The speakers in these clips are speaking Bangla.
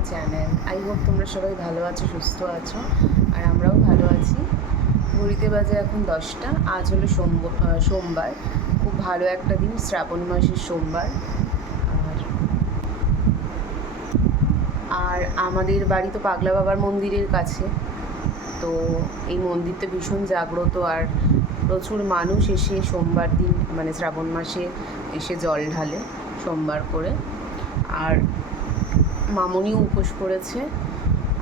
মাই চ্যানেল আই হোপ তোমরা সবাই ভালো আছো, সুস্থ আছো, আর আমরাও ভালো আছি। ঘড়িতে বাজে এখন দশটা। আজ হলো সোমব- সোমবার। খুব ভালো একটা দিন, শ্রাবণ মাসের সোমবার। আর আর আমাদের বাড়ি তো পাগলা বাবার মন্দিরের কাছে। তো এই মন্দিরটা ভীষণ জাগ্রত, আর প্রচুর মানুষ এসে সোমবার দিন মানে শ্রাবণ মাসে এসে জল ঢালে সোমবার করে। আর মামনিও উপোস করেছে।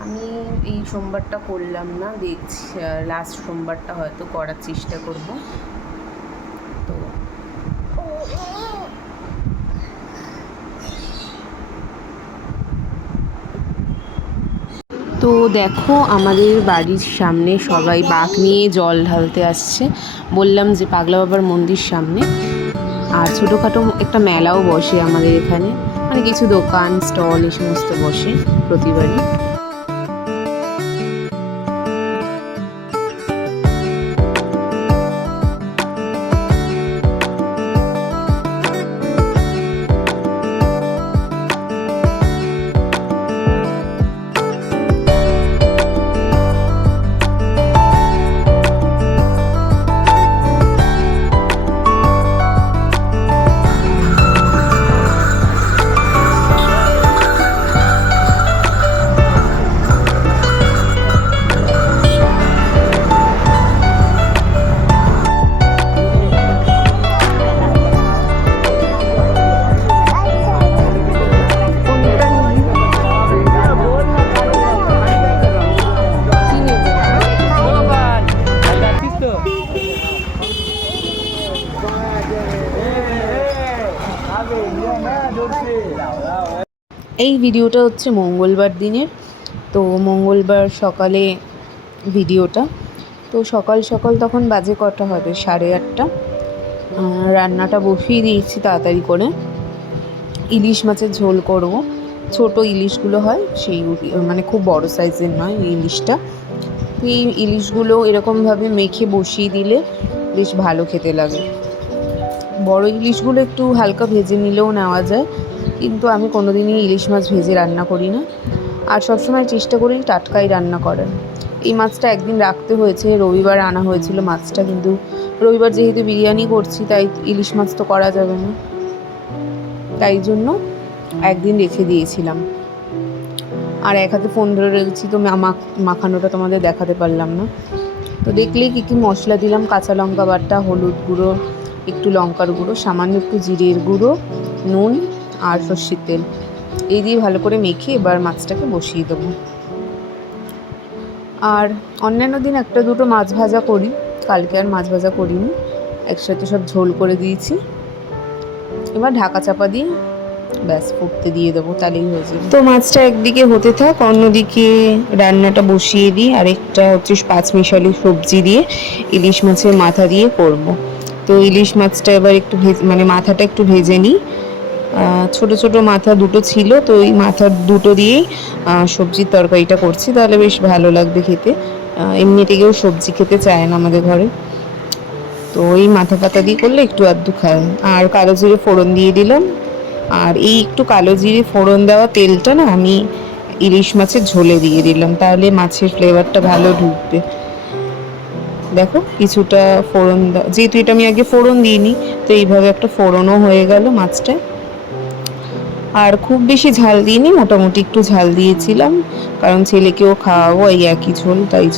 আমি এই সোমবারটা করলাম না, দেখছি লাস্ট সোমবারটা হয়তো করার চেষ্টা করব। তো তো দেখো, আমাদের বাড়ির সামনে সবাই বাঁক নিয়ে জল ঢালতে আসছে। বললাম যে পাগলা বাবার মন্দির সামনে। আর ছোটোখাটো একটা মেলাও বসে আমাদের এখানে। কিছু দোকান স্টল এই সমস্ত বসে প্রতিবারই। এই ভিডিওটা হচ্ছে মঙ্গলবার দিনের তো মঙ্গলবার সকালে ভিডিওটা। তো সকাল সকাল তখন বাজে কটা হবে? সাড়ে আটটা। রান্নাটা বসিয়ে দিয়েছি তাড়াতাড়ি করে। ইলিশ মাছের ঝোল করব। ছোট ইলিশগুলো হয়, সেই মানে খুব বড় সাইজের নয় ইলিশটা। এই ইলিশগুলো এরকমভাবে মেখে বসিয়ে দিলে বেশ ভালো খেতে লাগে। বড় ইলিশগুলো একটু হালকা ভেজে নিলেও নেওয়া যায়। কিন্তু আমি কোনোদিনই ইলিশ মাছ ভেজে রান্না করি না। আর সবসময় চেষ্টা করি টাটকাই রান্না করার। এই মাছটা একদিন রাখতে হয়েছে, রবিবার আনা হয়েছিল মাছটা কিন্তু রবিবার যেহেতু বিরিয়ানি করছি, তাই ইলিশ মাছ তো করা যাবে না। তাই জন্য একদিন রেখে দিয়েছিলাম। আর এক হাতে ফোন ধরে রেখেছি, তো মাখানোটা তোমাদের দেখাতে পারলাম না। তো দেখলেই কী কী মশলা দিলাম, কাঁচা লঙ্কা বাটা, হলুদ গুঁড়ো, একটু লঙ্কার গুঁড়ো, সামান্য একটু জিরের গুঁড়ো, নুন আর সর্ষের তেল। এই দিয়ে ভালো করে মেখে এবার মাছটাকে বসিয়ে দেবো। আর অন্যান্য দিন একটা দুটো মাছ ভাজা করি। কালকে আর মাছ ভাজা করিনি। একসাথে সব ঝোল করে দিয়েছি। এবার ঢাকা চাপা দিয়ে ব্যাস ফুটতে দিয়ে দেবো, তাহলেই হয়ে যাবে। তো মাছটা একদিকে হতে থাক, অন্যদিকে রান্নাটা বসিয়ে দিই। আরেকটা হচ্ছে পাঁচ মিশালি সবজি দিয়ে ইলিশ মাছের মাথা দিয়ে করব। তো ইলিশ মাছটা এবার একটু ভেজে মানে মাথাটা একটু ভেজে নিই। ছোট ছোট মাথা দুটো ছিল, তো এই মাথার দুটো দিয়েই সবজির তরকারিটা করছি। তাহলে বেশ ভালো লাগবে খেতে। এমনিতে কেউ সবজি খেতে চায় না আমাদের ঘরে। তো এই মাথা পাতা দিয়ে করলে একটু আধটু খায়। আর কালো জিরে ফোড়ন দিয়ে দিলাম। আর এই একটু কালো জিরে ফোড়ন দেওয়া তেলটা না, আমি ইলিশ মাছের ঝোলে দিয়ে দিলাম। তাহলে মাছের ফ্লেভারটা ভালো ঢুকবে। দেখো, কিছুটা ফোড়ন যেহেতু এটা আমি আগে ফোড়ন দিইনি, তো এইভাবে একটা ফোড়নও হয়ে গেল মাছটা আর খুব বেশি ঝাল দিইনি, মোটামুটি একটু ঝাল দিয়েছিলাম, কারণ ছেলেকেও খাওয়াবো, এই একই ঝোল, তাই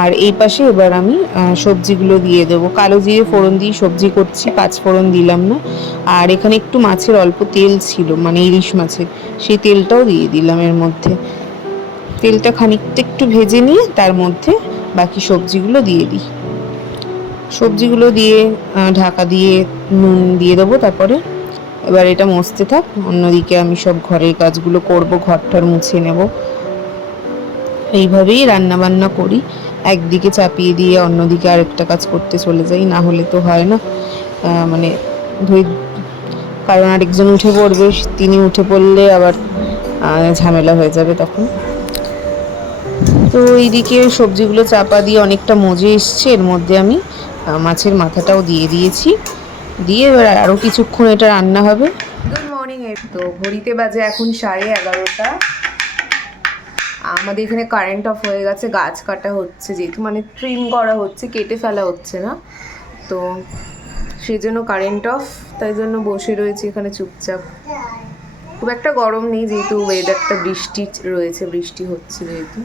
আর এই পাশে এবার আমি সবজিগুলো দিয়ে দেবো। কালো জিরে ফোড়ন দিয়ে সবজি করছি, পাঁচ ফোড়ন দিলাম না। আর এখানে একটু মাছের অল্প তেল ছিল মানে ইলিশ মাছের, সেই তেলটাও দিয়ে দিলাম এর মধ্যে। তেলটা খানিকটা একটু ভেজে নিয়ে তার মধ্যে বাকি সবজিগুলো দিয়ে দিই। সবজিগুলো দিয়ে ঢাকা দিয়ে নুন দিয়ে দেবো তারপরে এবার এটা মসতে থাক, অন্যদিকে আমি সব ঘরের কাজগুলো করব, ঘরটার মুছে নেব। এইভাবেই রান্না বান্না করি। একদিকে চাপিয়ে দিয়ে অন্যদিকে আরেকটা কাজ করতে চলে যাই, না হলে তো হয় না। মানে ধুই, কারণ আরেকজন উঠে পড়বে, তিনি উঠে পড়লে আবার ঝামেলা হয়ে যাবে তখন। তো এইদিকে সবজিগুলো চাপা দিয়ে অনেকটা মজে এসছে, এর মধ্যে আমি মাছের মাথাটাও দিয়ে দিয়েছি। দিয়ে এবার আরও কিছুক্ষণ এটা রান্না হবে। গুড মর্নিং তো ঘড়িতে বাজে এখন সাড়ে এগারোটা। আমাদের এখানে কারেন্ট অফ হয়ে গেছে, গাছ কাটা হচ্ছে, যেহেতু মানে ট্রিম করা হচ্ছে, কেটে ফেলা হচ্ছে না। তো সেই জন্য কারেন্ট অফ তাই জন্য বসে রয়েছে এখানে চুপচাপ। খুব একটা গরম নেই, যেহেতু ওয়েদারটা বৃষ্টি রয়েছে, বৃষ্টি হচ্ছে যেহেতু।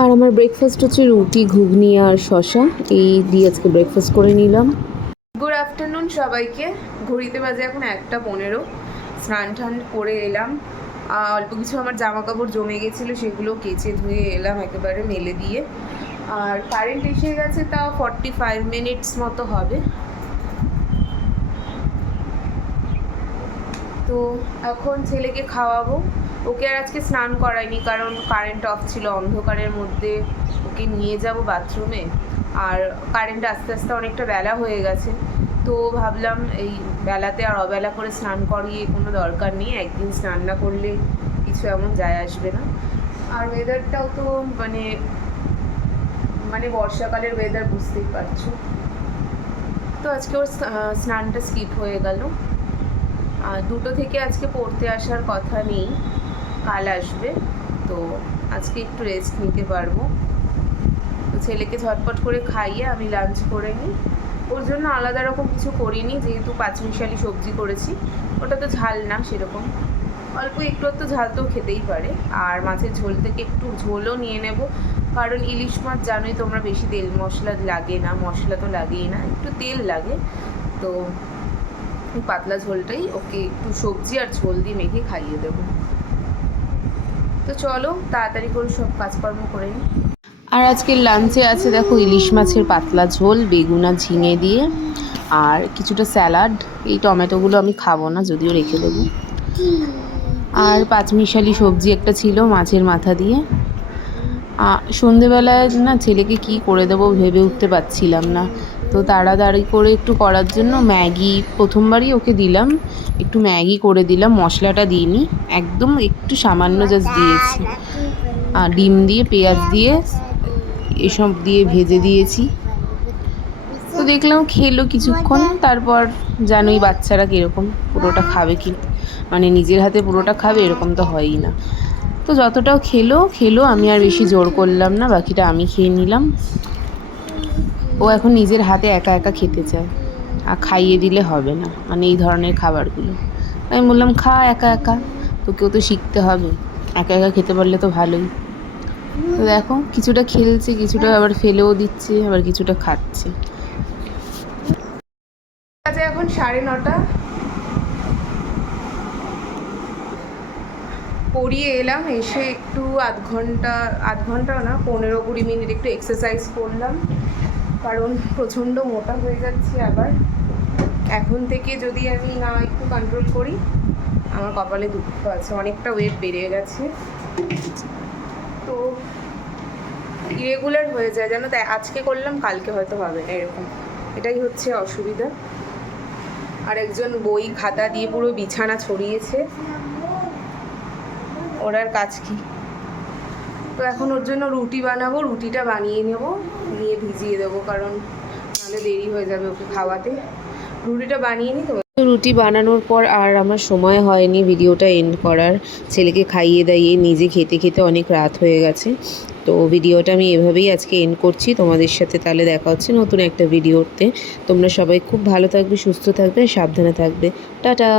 আর আমার ব্রেকফাস্ট হচ্ছে রুটি, ঘুগনি আর শশা এই দিয়ে আজকে ব্রেকফাস্ট করে নিলাম। আফটারনুন সবাইকে। ঘড়িতে বাজে এখন একটা পনেরো। স্নান টান করে এলাম। অল্প কিছু আমার জামা কাপড় জমে গেছিল, সেগুলো কেচে ধুয়ে এলাম একেবারে মেলে দিয়ে। আর কারেন্ট এসে গেছে, তাও ফর্টি ফাইভ মিনিটস মতো হবে। তো এখন ছেলেকে খাওয়াবো। ওকে আর আজকে স্নান করাইনি, কারণ কারেন্ট অফ ছিল অন্ধকারের মধ্যে। ওকে নিয়ে যাব বাথরুমে আর কারেন্ট আস্তে আস্তে অনেকটা বেলা হয়ে গেছে। তো ভাবলাম এই বেলাতে আর অবেলা করে স্নান করিয়ে কোনো দরকার নেই, একদিন স্নান না করলে কিছু এমন যায় আসবে না। আর ওয়েদারটাও তো মানে মানে বর্ষাকালের ওয়েদার বুঝতেই পারছ। তো আজকে ওর স্নানটা স্কিপ হয়ে গেল। আর দুটো থেকে আজকে পড়তে আসার কথা নেই, কাল আসবে। তো আজকে একটু রেস্ট নিতে পারব। তো ছেলেকে ঝটপট করে খাইয়ে আমি লাঞ্চ করে নিই। ওর জন্য আলাদা রকম কিছু করিনি, যেহেতু পাঁচমিশালি সবজি করেছি। ওটা তো ঝাল না সেরকম। অল্প একটু একটু ঝাল তো খেতেই পারে। আর মাছের ঝোল থেকে একটু ঝোলও নিয়ে নেব। কারণ ইলিশ মাছ জানোই তোমরা বেশি তেল মশলা লাগে না, মশলা তো লাগেই না, একটু তেল লাগে। তো পাতলা ঝোলটাই ওকে একটু সবজি আর ঝোল দিয়ে মেখে খাইয়ে দেবো। তো চলো, তাড়াতাড়ি করে সব কাজকর্ম করে নিই আর আজকের লাঞ্চে আছে দেখো ইলিশ মাছের পাতলা ঝোল, বেগুনা ঝিঙে দিয়ে। আর কিছুটা স্যালাড, এই টমেটোগুলো আমি খাব না, যদিও রেখে দেবো। আর পাঁচমিশালি সবজি একটা ছিল মাছের মাথা দিয়ে। সন্ধেবেলায় না ছেলেকে কি করে দেবো ভেবে উঠতে পারছিলাম না। তো তাড়াতাড়ি করে একটু করার জন্য ম্যাগি, প্রথমবারই ওকে দিলাম। একটু ম্যাগি করে দিলাম, মশলাটা দিইনি। একদম একটু সামান্য জাস্ট দিয়েছি। আর ডিম দিয়ে, পেঁয়াজ দিয়ে এসব দিয়ে ভেজে দিয়েছি। তো দেখলাম খেলো কিছুক্ষণ, তারপর জানোই বাচ্চারা কীরকম পুরোটা খাবে কি? মানে নিজের হাতে পুরোটা খাবে, এরকম তো হয়ই না। তো যতটাও খেলো খেলো, আমি আর বেশি জোর করলাম না, বাকিটা আমি খেয়ে নিলাম। ও এখন নিজের হাতে একা একা খেতে চায়, আর খাইয়ে দিলে হবে না মানে এই ধরনের খাবারগুলো। আমি বললাম, খা একা একা, তোকেও তো শিখতে হবে। একা একা খেতে পারলে তো ভালোই। দেখো, কিছুটা খেলছে, কিছুটা আবার ফেলেও দিচ্ছে, আবার কিছুটা খাচ্ছে। এখন সাড়ে নটা। পড়িয়ে এলাম, এসে একটু আধ ঘণ্টা আধ ঘণ্টা না, পনেরো কুড়ি মিনিট একটু এক্সারসাইজ করলাম। কারণ প্রচণ্ড মোটা হয়ে যাচ্ছে আবার। এখন থেকে যদি আমি না একটু কন্ট্রোল করি, আমার কপালে দুঃখ আছে, অনেকটা ওয়েট বেড়ে গেছে। ইরেগুলার হয়ে যায়, জানো তাই আজকে করলাম, কালকে হয়তো হবে না এরকম। এটাই হচ্ছে অসুবিধা। আর একজন বই খাতা দিয়ে পুরো বিছানা ছড়িয়েছে। ওর আর কাজ কি? তো এখন ওর জন্য রুটি বানাবো, রুটিটা বানিয়ে নেব, নিয়ে ভিজিয়ে দেবো, কারণ নাহলে দেরি হয়ে যাবে ওকে খাওয়াতে। রুটিটা বানিয়ে নিই তো রুটি বানানোর পর আর আমার সময় হয়নি ভিডিওটা এন্ড করার। ছেলেকে খাইয়ে দাইয়ে নিজে খেতে খেতে অনেক রাত হয়ে গেছে। তো ভিডিওটা আমি এভাবেই আজকে এন্ড করছি। তোমাদের সাথে তাহলে দেখা হচ্ছে নতুন একটা ভিডিওতে। তোমরা সবাই খুব ভালো থাকবে, সুস্থ থাকবে, সাবধানে থাকবে। টাটা!